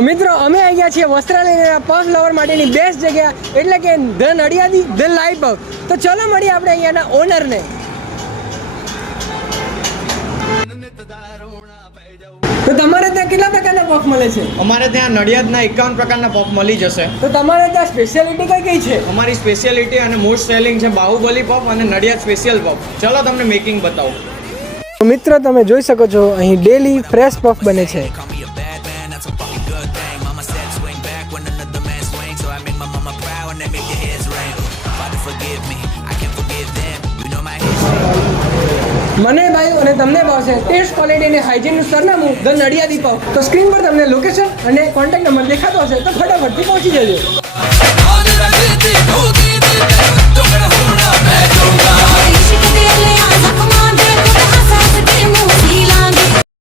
તો મિત્રો અમે આવી ગયા છીએ વસ્ત્રાલયના પગ લવર માટેની બેસ્ટ જગ્યા એટલે કે ધ નડિયાદી ધ લાઈવ પગ. તો ચલો મળીએ આપણે અહીંયાના ઓનરને. તો તમારે ત્યાં કેટલા પ્રકારના પફ મળે છે? અમારે ત્યાં નડિયાદના 51 પ્રકારના પફ મળી જશે. તો તમારે ત્યાં સ્પેશિયાલિટી કઈ કઈ છે? અમારી સ્પેશિયાલિટી અને મોસ્ટ સેલિંગ છે બાહુબલી પફ અને નડિયાદ સ્પેશિયલ પફ. ચલો તમને મેકિંગ બતાવું. તો મિત્રો તમે જોઈ શકો છો અહીં ડેલી ફ્રેશ પફ બને છે. મને ભાઈ અને તમને ભાવશે ટેસ્ટ ક્વોલિટી અને હાઇજીનનું સરનામું ધ નડિયાદી પફ. તો સ્ક્રીન પર તમને લોકેશન અને કોન્ટેક્ટ નંબર દેખાતો હશે તો ફટાફટથી પહોંચી જજો.